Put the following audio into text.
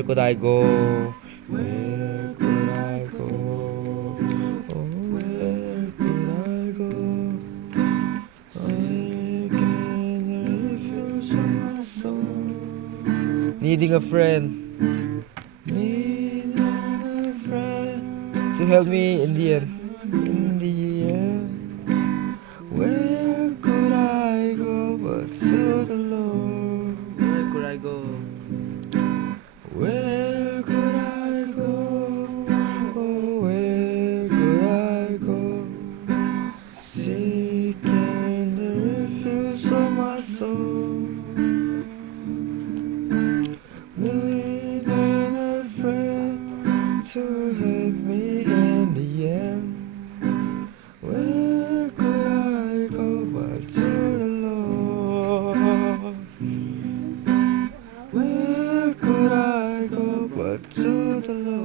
where could I go? Where could I go? Oh, where could I go? I can refuse my soul. Needing a friend. Needing a friend to help me in the end. In the end. Where could I go but to the Lord? Where could I go? Where could I go? Oh, where could I go? Seeking the refuge of my soul. Needing a friend to help me in the end. Where could I go but to the Lord? Where could I go but to the Lord?